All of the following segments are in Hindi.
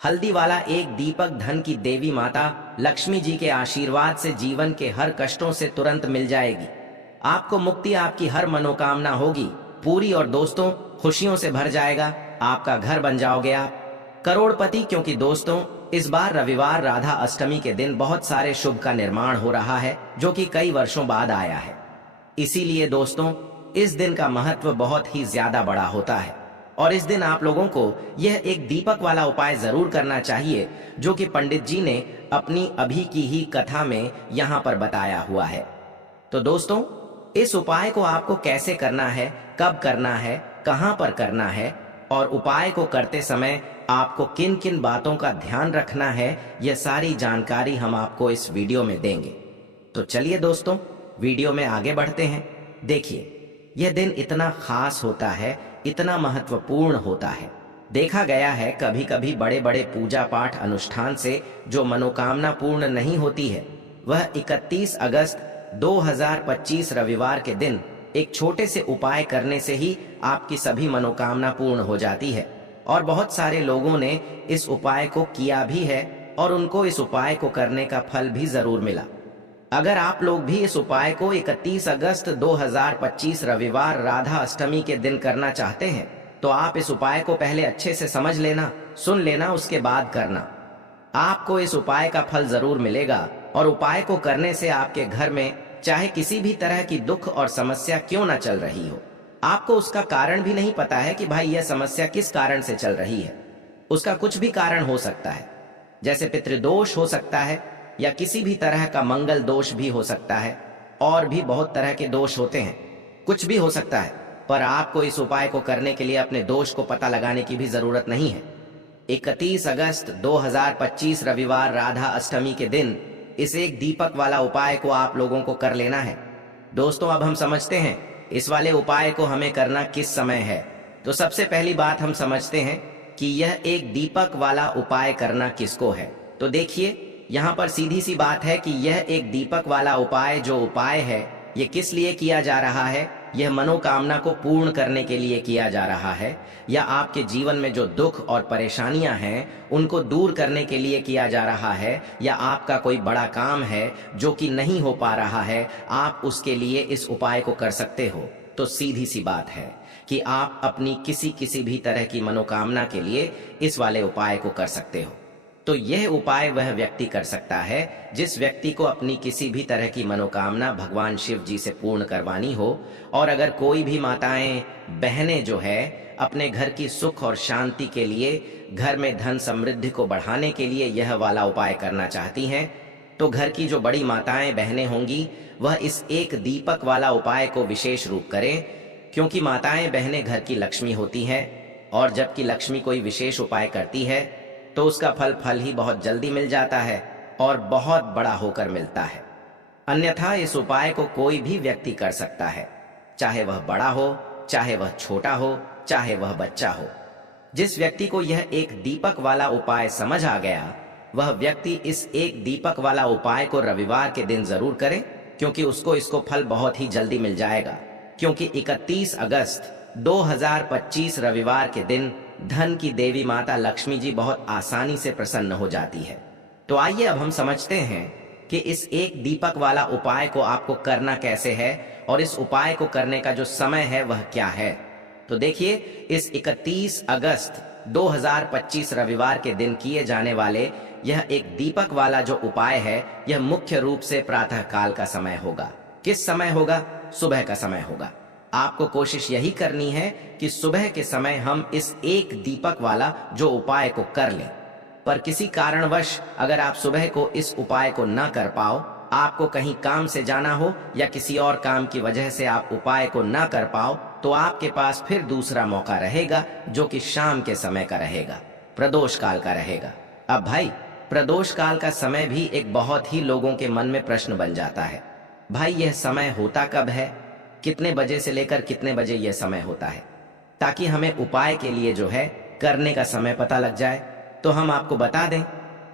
हल्दी वाला एक दीपक धन की देवी माता लक्ष्मी जी के आशीर्वाद से जीवन के हर कष्टों से तुरंत मिल जाएगी। आपको मुक्ति, आपकी हर मनोकामना होगी पूरी और दोस्तों खुशियों से भर जाएगा। आपका घर बन जाओगे आप करोड़पति। क्योंकि दोस्तों इस बार रविवार राधा अष्टमी के दिन बहुत सारे शुभ का निर्माण हो रहा है, जो कि कई वर्षों बाद आया है। इसीलिए दोस्तों इस दिन का महत्व बहुत ही ज्यादा बड़ा होता है और इस दिन आप लोगों को यह एक दीपक वाला उपाय जरूर करना चाहिए, जो कि पंडित जी ने अपनी अभी की ही कथा में यहाँ पर बताया हुआ है। तो दोस्तों इस उपाय को आपको कैसे करना है, कब करना है, कहां पर करना है और उपाय को करते समय आपको किन किन बातों का ध्यान रखना है, यह सारी जानकारी हम आपको इस वीडियो में देंगे। तो चलिए दोस्तों वीडियो में आगे बढ़ते हैं। देखिए यह दिन इतना खास होता है, इतना महत्वपूर्ण होता है। देखा गया है कभी कभी बड़े बड़े पूजा पाठ अनुष्ठान से जो मनोकामना पूर्ण नहीं होती है, वह 31 अगस्त 2025 रविवार के दिन एक छोटे से उपाय करने से ही आपकी सभी मनोकामना पूर्ण हो जाती है। और बहुत सारे लोगों ने इस उपाय को किया भी है और उनको इस उपाय को करने का फल भी जरूर मिला। अगर आप लोग भी इस उपाय को 31 अगस्त 2025 रविवार राधा अष्टमी के दिन करना चाहते हैं, तो आप इस उपाय को पहले अच्छे से समझ लेना, सुन लेना, उसके बाद करना। आपको इस उपाय का फल जरूर मिलेगा और उपाय को करने से आपके घर में चाहे किसी भी तरह की दुख और समस्या क्यों ना चल रही हो, आपको उसका कारण भी नहीं पता है कि भाई यह समस्या किस कारण से चल रही है। उसका कुछ भी कारण हो सकता है, जैसे पितृदोष हो सकता है या किसी भी तरह का मंगल दोष भी हो सकता है, और भी बहुत तरह के दोष होते हैं, कुछ भी हो सकता है। पर आपको इस उपाय को करने के लिए अपने दोष को पता लगाने की भी जरूरत नहीं है। 31 अगस्त 2025 रविवार राधा अष्टमी के दिन इस एक दीपक वाला उपाय को आप लोगों को कर लेना है। दोस्तों अब हम समझते हैं इस वाले उपाय को हमें करना किस समय है। तो सबसे पहली बात हम समझते हैं कि यह एक दीपक वाला उपाय करना किसको है। तो देखिए यहाँ पर सीधी सी बात है कि यह एक दीपक वाला उपाय जो उपाय है, यह किस लिए किया जा रहा है। यह मनोकामना को पूर्ण करने के लिए किया जा रहा है, या आपके जीवन में जो दुख और परेशानियां हैं उनको दूर करने के लिए किया जा रहा है, या आपका कोई बड़ा काम है जो कि नहीं हो पा रहा है, आप उसके लिए इस उपाय को कर सकते हो। तो सीधी सी बात है कि आप अपनी किसी भी तरह की मनोकामना के लिए इस वाले उपाय को कर सकते हो। तो यह उपाय वह व्यक्ति कर सकता है जिस व्यक्ति को अपनी किसी भी तरह की मनोकामना भगवान शिव जी से पूर्ण करवानी हो। और अगर कोई भी माताएं बहनें जो है अपने घर की सुख और शांति के लिए, घर में धन समृद्धि को बढ़ाने के लिए यह वाला उपाय करना चाहती हैं, तो घर की जो बड़ी माताएं बहनें होंगी वह इस एक दीपक वाला उपाय को विशेष रूप करें, क्योंकि माताएं बहनें घर की लक्ष्मी होती हैं और जबकि लक्ष्मी कोई विशेष उपाय करती है तो उसका फल ही बहुत जल्दी मिल जाता है और बहुत बड़ा होकर मिलता है। अन्यथा इस उपाय को कोई भी व्यक्ति कर सकता है, चाहे वह बड़ा हो, चाहे वह छोटा हो, चाहे वह बच्चा हो। जिस व्यक्ति को यह एक दीपक वाला उपाय समझ आ गया, वह व्यक्ति इस एक दीपक वाला उपाय को रविवार के दिन जरूर करे, क्योंकि उसको इसको फल बहुत ही जल्दी मिल जाएगा। क्योंकि 31 अगस्त 2025 रविवार के दिन धन की देवी माता लक्ष्मी जी बहुत आसानी से प्रसन्न हो जाती है। तो आइए अब हम समझते हैं कि इस एक दीपक वाला उपाय को आपको करना कैसे है और इस उपाय को करने का जो समय है वह क्या है। तो देखिए इस 31 अगस्त 2025 रविवार के दिन किए जाने वाले यह एक दीपक वाला जो उपाय है, यह मुख्य रूप से प्रातः काल का समय होगा। किस समय होगा? सुबह का समय होगा। आपको कोशिश यही करनी है कि सुबह के समय हम इस एक दीपक वाला जो उपाय को कर लें। पर किसी कारणवश अगर आप सुबह को इस उपाय को न कर पाओ, आपको कहीं काम से जाना हो या किसी और काम की वजह से आप उपाय को न कर पाओ, तो आपके पास फिर दूसरा मौका रहेगा, जो कि शाम के समय का रहेगा, प्रदोष काल का रहेगा। अब भाई प्रदोष काल का समय भी एक बहुत ही लोगों के मन में प्रश्न बन जाता है, भाई यह समय होता कब है, कितने बजे से लेकर कितने बजे यह समय होता है, ताकि हमें उपाय के लिए जो है करने का समय पता लग जाए। तो हम आपको बता दें,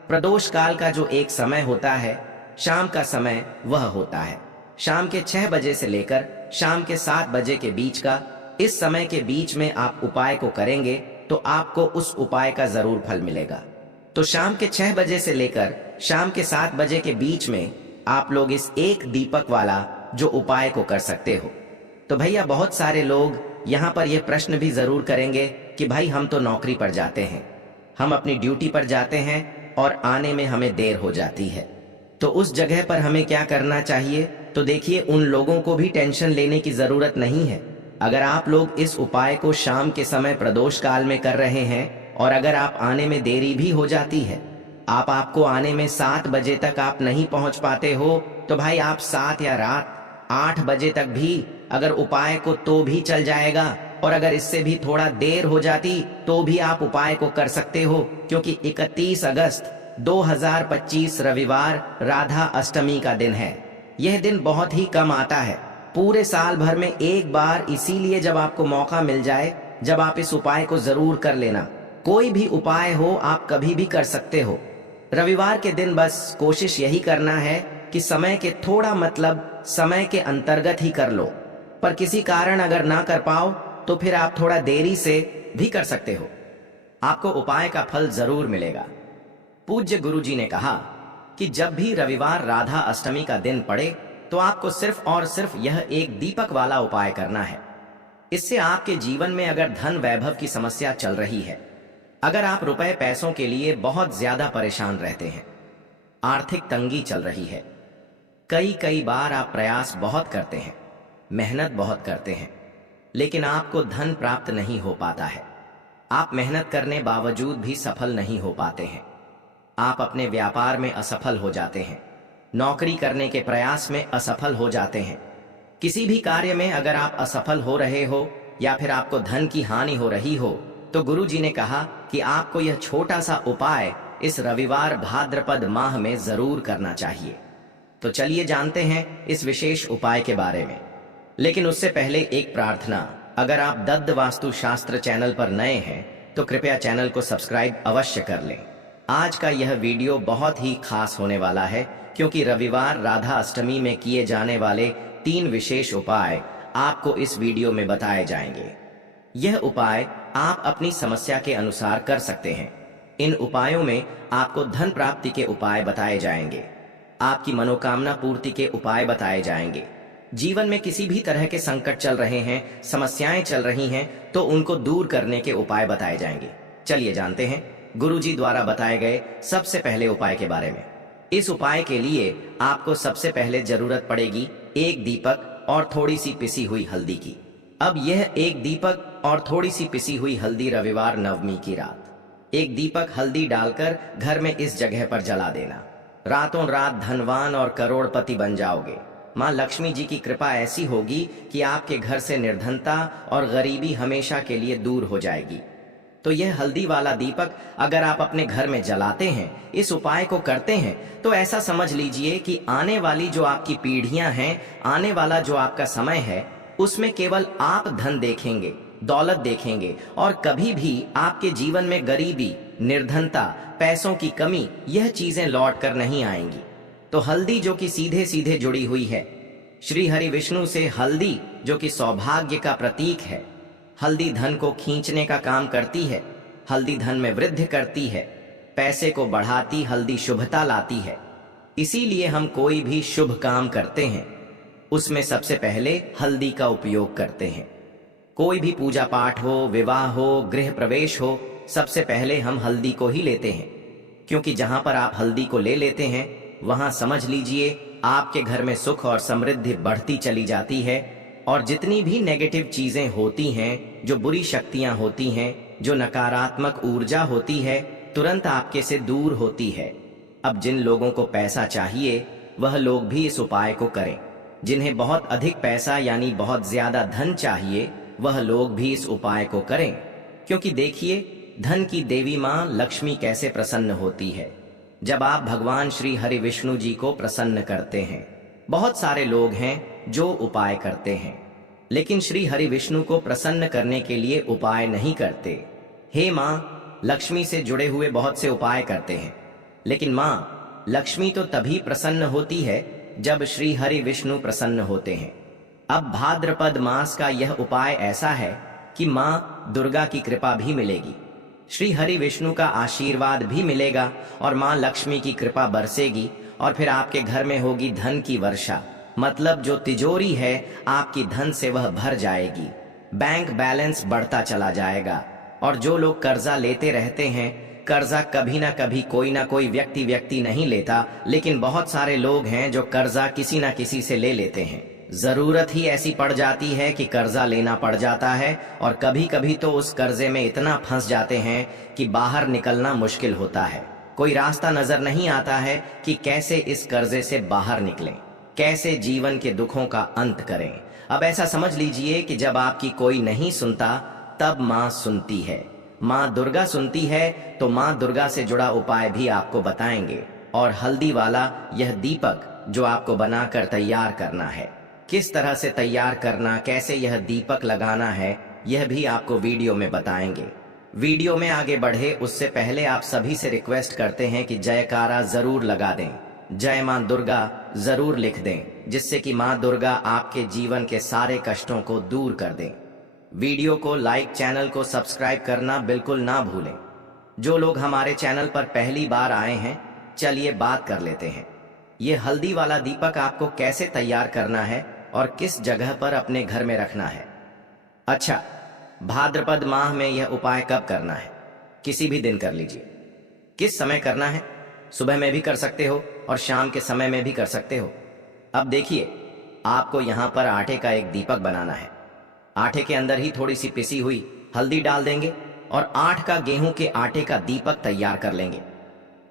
प्रदोष काल का जो एक समय होता है, शाम का समय वह होता है शाम के 6 बजे से लेकर शाम के 7 बजे के बीच का। इस समय के बीच में आप उपाय को करेंगे तो आपको उस उपाय का जरूर फल मिलेगा। तो शाम के 6 बजे से लेकर शाम के 7 बजे के बीच में आप लोग इस एक दीपक वाला जो उपाय को कर सकते हो। तो भैया बहुत सारे लोग यहाँ पर यह प्रश्न भी जरूर करेंगे कि भाई हम तो नौकरी पर जाते हैं, हम अपनी ड्यूटी पर जाते हैं और आने में हमें देर हो जाती है, तो उस जगह पर हमें क्या करना चाहिए। तो देखिए, उन लोगों को भी टेंशन लेने की जरूरत नहीं है। अगर आप लोग इस उपाय को शाम के समय प्रदोष काल में कर रहे हैं और अगर आप आने में देरी भी हो जाती है, आपको आने में 7 बजे तक आप नहीं पहुंच पाते हो, तो भाई आप 7 या रात 8 बजे तक भी अगर उपाय को तो भी चल जाएगा, और अगर इससे भी थोड़ा देर हो जाती तो भी आप उपाय को कर सकते हो, क्योंकि 31 अगस्त 2025 रविवार राधा अष्टमी का दिन है। यह दिन बहुत ही कम आता है, पूरे साल भर में एक बार, इसीलिए जब आपको मौका मिल जाए जब आप इस उपाय को जरूर कर लेना। कोई भी उपाय हो आप कभी भी कर सकते हो। रविवार के दिन बस कोशिश यही करना है कि समय के थोड़ा मतलब समय के अंतर्गत ही कर लो, पर किसी कारण अगर ना कर पाओ तो फिर आप थोड़ा देरी से भी कर सकते हो, आपको उपाय का फल जरूर मिलेगा। पूज्य गुरुजी ने कहा कि जब भी रविवार राधा अष्टमी का दिन पड़े तो आपको सिर्फ और सिर्फ यह एक दीपक वाला उपाय करना है। इससे आपके जीवन में अगर धन वैभव की समस्या चल रही है, अगर आप रुपए पैसों के लिए बहुत ज्यादा परेशान रहते हैं, आर्थिक तंगी चल रही है, कई बार आप प्रयास बहुत करते हैं, मेहनत बहुत करते हैं, लेकिन आपको धन प्राप्त नहीं हो पाता है, आप मेहनत करने बावजूद भी सफल नहीं हो पाते हैं, आप अपने व्यापार में असफल हो जाते हैं, नौकरी करने के प्रयास में असफल हो जाते हैं, किसी भी कार्य में अगर आप असफल हो रहे हो या फिर आपको धन की हानि हो रही हो, तो गुरुजी ने कहा कि आपको यह छोटा सा उपाय इस रविवार भाद्रपद माह में जरूर करना चाहिए। तो चलिए जानते हैं इस विशेष उपाय के बारे में, लेकिन उससे पहले एक प्रार्थना। अगर आप दत्त वास्तु शास्त्र चैनल पर नए हैं तो कृपया चैनल को सब्सक्राइब अवश्य कर लें। आज का यह वीडियो बहुत ही खास होने वाला है, क्योंकि रविवार राधा अष्टमी में किए जाने वाले 3 विशेष उपाय आपको इस वीडियो में बताए जाएंगे। यह उपाय आप अपनी समस्या के अनुसार कर सकते हैं। इन उपायों में आपको धन प्राप्ति के उपाय बताए जाएंगे, आपकी मनोकामना पूर्ति के उपाय बताए जाएंगे। जीवन में किसी भी तरह के संकट चल रहे हैं, समस्याएं चल रही हैं, तो उनको दूर करने के उपाय बताए जाएंगे। चलिए जानते हैं गुरुजी द्वारा बताए गए सबसे पहले उपाय के बारे में। इस उपाय के लिए आपको सबसे पहले जरूरत पड़ेगी एक दीपक और थोड़ी सी पिसी हुई हल्दी की। अब यह एक दीपक और थोड़ी सी पिसी हुई हल्दी रविवार नवमी की रात एक दीपक हल्दी डालकर घर में इस जगह पर जला देना। रातों रात धनवान और करोड़पति बन जाओगे। माँ लक्ष्मी जी की कृपा ऐसी होगी कि आपके घर से निर्धनता और गरीबी हमेशा के लिए दूर हो जाएगी। तो यह हल्दी वाला दीपक अगर आप अपने घर में जलाते हैं, इस उपाय को करते हैं, तो ऐसा समझ लीजिए कि आने वाली जो आपकी पीढ़ियां हैं, आने वाला जो आपका समय है, उसमें केवल आप धन देखेंगे, दौलत देखेंगे, और कभी भी आपके जीवन में गरीबी, निर्धनता, पैसों की कमी, यह चीजें लौट कर नहीं आएंगी। तो हल्दी जो कि सीधे सीधे जुड़ी हुई है श्री हरि विष्णु से, हल्दी जो कि सौभाग्य का प्रतीक है, हल्दी धन को खींचने का काम करती है, हल्दी धन में वृद्धि करती है, पैसे को बढ़ाती, हल्दी शुभता लाती है। इसीलिए हम कोई भी शुभ काम करते हैं उसमें सबसे पहले हल्दी का उपयोग करते हैं। कोई भी पूजा पाठ हो, विवाह हो, गृह प्रवेश हो, सबसे पहले हम हल्दी को ही लेते हैं, क्योंकि जहां पर आप हल्दी को ले लेते हैं वहां समझ लीजिए आपके घर में सुख और समृद्धि बढ़ती चली जाती है, और जितनी भी नेगेटिव चीजें होती हैं, जो बुरी शक्तियां होती हैं, जो नकारात्मक ऊर्जा होती है, तुरंत आपके से दूर होती है। अब जिन लोगों को पैसा चाहिए वह लोग भी इस उपाय को करें, जिन्हें बहुत अधिक पैसा यानी बहुत ज्यादा धन चाहिए वह लोग भी इस उपाय को करें, क्योंकि देखिए धन की देवी माँ लक्ष्मी कैसे प्रसन्न होती है जब आप भगवान श्री हरि विष्णु जी को प्रसन्न करते हैं। बहुत सारे लोग हैं जो उपाय करते हैं, लेकिन श्री हरि विष्णु को प्रसन्न करने के लिए उपाय नहीं करते। हे माँ, लक्ष्मी से जुड़े हुए बहुत से उपाय करते हैं, लेकिन माँ लक्ष्मी तो तभी प्रसन्न होती है जब श्री हरि विष्णु प्रसन्न होते हैं। अब भाद्रपद मास का यह उपाय ऐसा है कि माँ दुर्गा की कृपा भी मिलेगी, श्री हरि विष्णु का आशीर्वाद भी मिलेगा और माँ लक्ष्मी की कृपा बरसेगी और फिर आपके घर में होगी धन की वर्षा। मतलब जो तिजोरी है आपकी धन से वह भर जाएगी, बैंक बैलेंस बढ़ता चला जाएगा। और जो लोग कर्जा लेते रहते हैं, कर्जा कभी ना कभी कोई ना कोई व्यक्ति नहीं लेता, लेकिन बहुत सारे लोग हैं जो कर्जा किसी ना किसी से ले लेते हैं। जरूरत ही ऐसी पड़ जाती है कि कर्जा लेना पड़ जाता है और कभी कभी तो उस कर्जे में इतना फंस जाते हैं कि बाहर निकलना मुश्किल होता है। कोई रास्ता नजर नहीं आता है कि कैसे इस कर्जे से बाहर निकलें, कैसे जीवन के दुखों का अंत करें। अब ऐसा समझ लीजिए कि जब आपकी कोई नहीं सुनता तब माँ सुनती है। माँ दुर्गा सुनती है तो माँ दुर्गा से जुड़ा उपाय भी आपको बताएंगे। और हल्दी वाला यह दीपक जो आपको बनाकर तैयार करना है, किस तरह से तैयार करना, कैसे यह दीपक लगाना है, यह भी आपको वीडियो में बताएंगे। वीडियो में आगे बढ़े उससे पहले आप सभी से रिक्वेस्ट करते हैं कि जयकारा जरूर लगा दें, जय मां दुर्गा जरूर लिख दें, जिससे कि मां दुर्गा आपके जीवन के सारे कष्टों को दूर कर दें। वीडियो को लाइक, चैनल को सब्सक्राइब करना बिल्कुल ना भूलें। जो लोग हमारे चैनल पर पहली बार आए हैं, चलिए बात कर लेते हैं। ये हल्दी वाला दीपक आपको कैसे तैयार करना है और किस जगह पर अपने घर में रखना है। अच्छा, भाद्रपद माह में यह उपाय कब करना है? किसी भी दिन कर लीजिए। किस समय करना है? सुबह में भी कर सकते हो और शाम के समय में भी कर सकते हो। अब देखिए, आपको यहाँ पर आटे का एक दीपक बनाना है। आटे के अंदर ही थोड़ी सी पिसी हुई हल्दी डाल देंगे और 8 का गेहूं के आटे का दीपक तैयार कर लेंगे।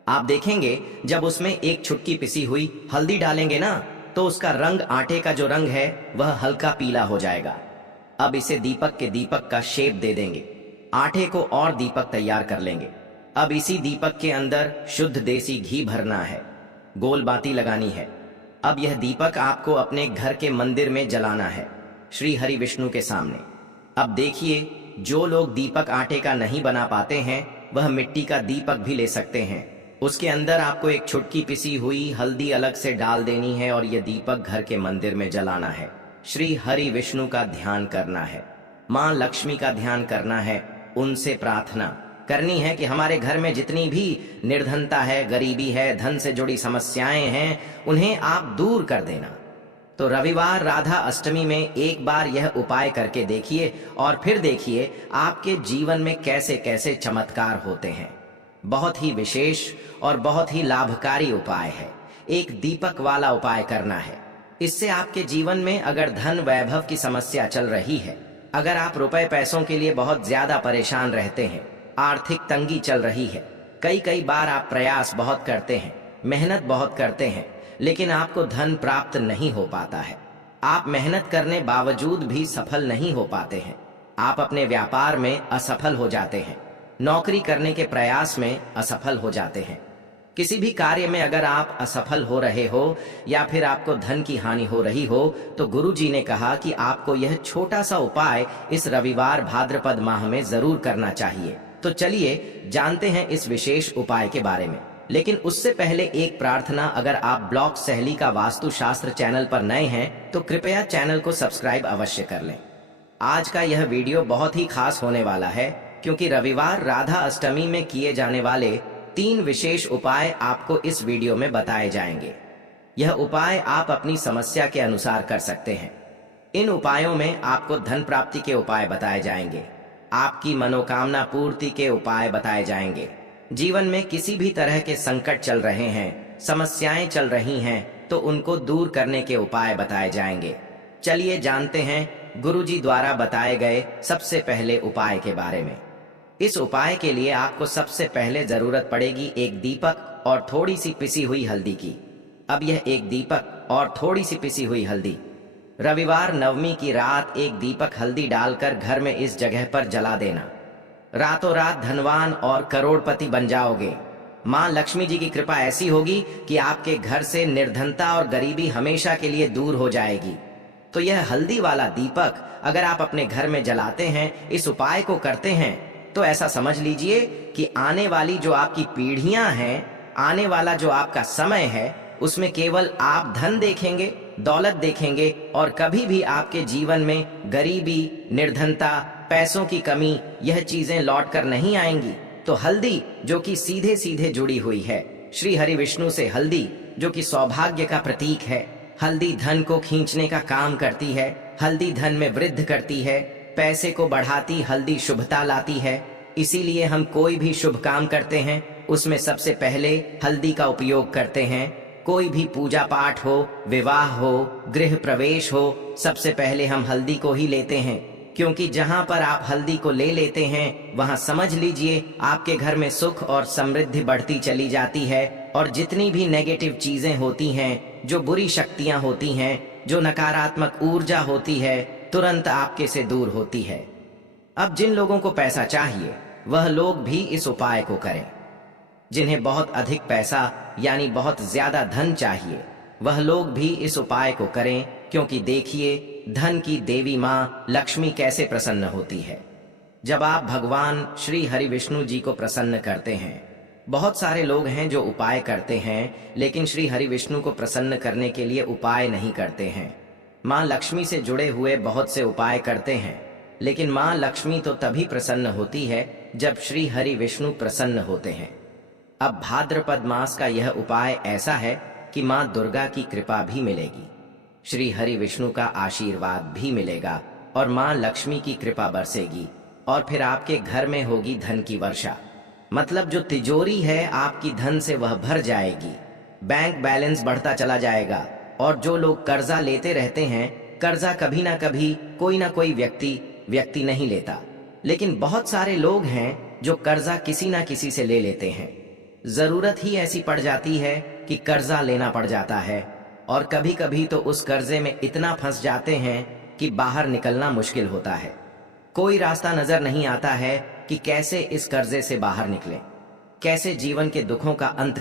आप देखेंगे जब उसमें एक चुटकी पिसी हुई हल्दी डालेंगे ना, तो उसका रंग, आटे का जो रंग है वह हल्का पीला हो जाएगा। अब इसे दीपक के दीपक का शेप दे देंगे। आटे को और दीपक तैयार कर लेंगे। अब इसी दीपक के अंदर शुद्ध देसी घी भरना है, गोल बाती लगानी है। अब यह दीपक आपको अपने घर के मंदिर में जलाना है, श्री हरि विष्णु के सामने। अब देखिए, जो लोग दीपक आटे का नहीं बना पाते हैं वह मिट्टी का दीपक भी ले सकते हैं। उसके अंदर आपको एक चुटकी पिसी हुई हल्दी अलग से डाल देनी है और यह दीपक घर के मंदिर में जलाना है। श्री हरि विष्णु का ध्यान करना है, माँ लक्ष्मी का ध्यान करना है, उनसे प्रार्थना करनी है कि हमारे घर में जितनी भी निर्धनता है, गरीबी है, धन से जुड़ी समस्याएं हैं, उन्हें आप दूर कर देना। तो रविवार राधा अष्टमी में एक बार यह उपाय करके देखिए और फिर देखिए आपके जीवन में कैसे कैसे चमत्कार होते हैं। बहुत ही विशेष और बहुत ही लाभकारी उपाय है। एक दीपक वाला उपाय करना है। इससे आपके जीवन में अगर धन वैभव की समस्या चल रही है, अगर आप रुपए पैसों के लिए बहुत ज्यादा परेशान रहते हैं, आर्थिक तंगी चल रही है, कई बार आप प्रयास बहुत करते हैं, मेहनत बहुत करते हैं, लेकिन आपको धन प्राप्त नहीं हो पाता है। आप मेहनत करने बावजूद भी सफल नहीं हो पाते हैं। आप अपने व्यापार में असफल हो जाते हैं, नौकरी करने के प्रयास में असफल हो जाते हैं। किसी भी कार्य में अगर आप असफल हो रहे हो या फिर आपको धन की हानि हो रही हो, तो गुरुजी ने कहा कि आपको यह छोटा सा उपाय इस रविवार भाद्रपद माह में जरूर करना चाहिए। तो चलिए जानते हैं इस विशेष उपाय के बारे में। लेकिन उससे पहले एक प्रार्थना, अगर आप ब्लॉग सहेली का वास्तुशास्त्र चैनल पर नए हैं तो कृपया चैनल को सब्सक्राइब अवश्य कर लें। आज का यह वीडियो बहुत ही खास होने वाला है, क्योंकि रविवार राधा अष्टमी में किए जाने वाले 3 विशेष उपाय आपको इस वीडियो में बताए जाएंगे। यह उपाय आप अपनी समस्या के अनुसार कर सकते हैं। इन उपायों में आपको धन प्राप्ति के उपाय बताए जाएंगे, आपकी मनोकामना पूर्ति के उपाय बताए जाएंगे। जीवन में किसी भी तरह के संकट चल रहे हैं, समस्याएं चल रही हैं, तो उनको दूर करने के उपाय बताए जाएंगे। चलिए जानते हैं गुरुजी द्वारा बताए गए सबसे पहले उपाय के बारे में। इस उपाय के लिए आपको सबसे पहले जरूरत पड़ेगी एक दीपक और थोड़ी सी पिसी हुई हल्दी की। अब यह एक दीपक और थोड़ी सी पिसी हुई हल्दी रविवार नवमी की रात एक दीपक हल्दी डालकर घर में इस जगह पर जला देना। रातों रात धनवान और करोड़पति बन जाओगे। माँ लक्ष्मी जी की कृपा ऐसी होगी कि आपके घर से निर्धनता और गरीबी हमेशा के लिए दूर हो जाएगी। तो यह हल्दी वाला दीपक अगर आप अपने घर में जलाते हैं, इस उपाय को करते हैं, तो ऐसा समझ लीजिए कि आने वाली जो आपकी पीढ़ियां हैं, आने वाला जो आपका समय है, उसमें केवल आप धन देखेंगे, दौलत देखेंगे और कभी भी आपके जीवन में गरीबी, निर्धनता, पैसों की कमी, यह चीजें लौट कर नहीं आएंगी। तो हल्दी जो कि सीधे सीधे जुड़ी हुई है श्री हरि विष्णु से, हल्दी जो कि सौभाग्य का प्रतीक है, हल्दी धन को खींचने का काम करती है, हल्दी धन में वृद्धि करती है, पैसे को बढ़ाती, हल्दी शुभता लाती है। इसीलिए हम कोई भी शुभ काम करते हैं उसमें सबसे पहले हल्दी का उपयोग करते हैं। कोई भी पूजा पाठ हो, विवाह हो, गृह प्रवेश हो, सबसे पहले हम हल्दी को ही लेते हैं, क्योंकि जहां पर आप हल्दी को ले लेते हैं वहां समझ लीजिए आपके घर में सुख और समृद्धि बढ़ती चली जाती है, और जितनी भी नेगेटिव चीजें होती हैं, जो बुरी शक्तियां होती हैं, जो नकारात्मक ऊर्जा होती है, तुरंत आपके से दूर होती है। अब जिन लोगों को पैसा चाहिए वह लोग भी इस उपाय को करें। जिन्हें बहुत अधिक पैसा यानी बहुत ज्यादा धन चाहिए वह लोग भी इस उपाय को करें, क्योंकि देखिए धन की देवी माँ लक्ष्मी कैसे प्रसन्न होती है जब आप भगवान श्री हरि विष्णु जी को प्रसन्न करते हैं। बहुत सारे लोग हैं जो उपाय करते हैं लेकिन श्री हरि विष्णु को प्रसन्न करने के लिए उपाय नहीं करते हैं। माँ लक्ष्मी से जुड़े हुए बहुत से उपाय करते हैं, लेकिन माँ लक्ष्मी तो तभी प्रसन्न होती है जब श्री हरि विष्णु प्रसन्न होते हैं। अब भाद्रपद मास का यह उपाय ऐसा है कि माँ दुर्गा की कृपा भी मिलेगी, श्री हरि विष्णु का आशीर्वाद भी मिलेगा और माँ लक्ष्मी की कृपा बरसेगी, और फिर आपके घर में होगी धन की वर्षा। मतलब जो तिजोरी है आपकी धन से वह भर जाएगी, बैंक बैलेंस बढ़ता चला जाएगा। और जो लोग कर्जा लेते रहते हैं, कर्जा कभी ना कभी कोई ना कोई व्यक्ति नहीं लेता, लेकिन बहुत सारे लोग हैं जो कर्जा किसी ना किसी से ले लेते हैं। जरूरत ही ऐसी पड़ जाती है कि कर्जा लेना पड़ जाता है, और कभी कभी तो उस कर्जे में इतना फंस जाते हैं कि बाहर निकलना मुश्किल होता है। कोई रास्ता नजर नहीं आता है कि कैसे इस कर्जे से बाहर निकलें, कैसे जीवन के दुखों का अंत